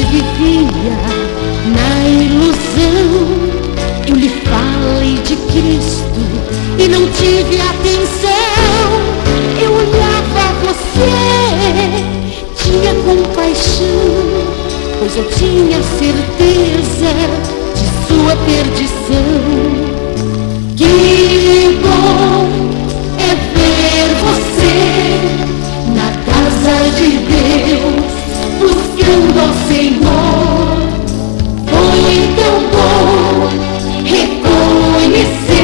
vivia na ilusão. Eu lhe falei de Cristo e não tive atenção. Eu olhava você, tinha compaixão, pois eu tinha certeza de sua perdição. Que bom é ver você na casa de Deus, buscando ao Senhor. Foi tão bom reconhecer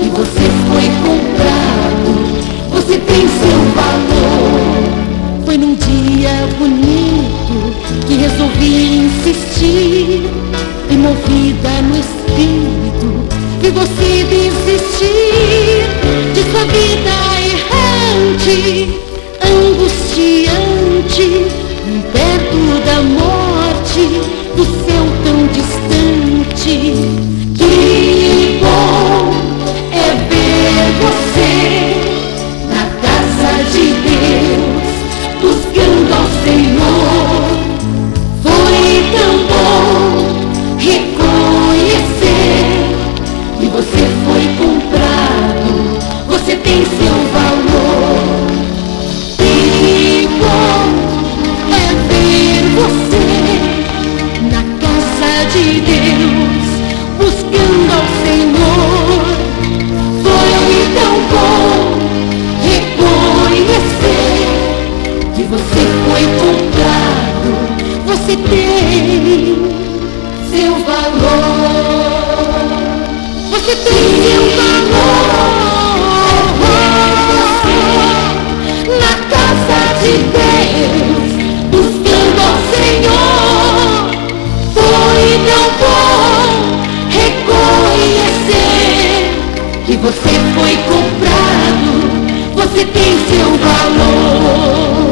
que você foi comprado, você tem seu valor. Foi num dia bonito que resolvi insistir, e movida no espírito que você desistir de sua vida errante, angustiante, perto da morte, do céu tão distante. Que bom é ver você na casa de Deus, buscando ao Senhor. Foi tão bom reconhecer que você foi comprado, você tem seu valor. Que bom é ver você na casa de Deus, buscando ao Senhor. Foi tão bom reconhecer que você foi comprado, você tem seu valor. Você tem seu valor na casa de Deus, buscando ao Senhor. Foi tão bom reconhecer que você foi comprado, você tem seu valor.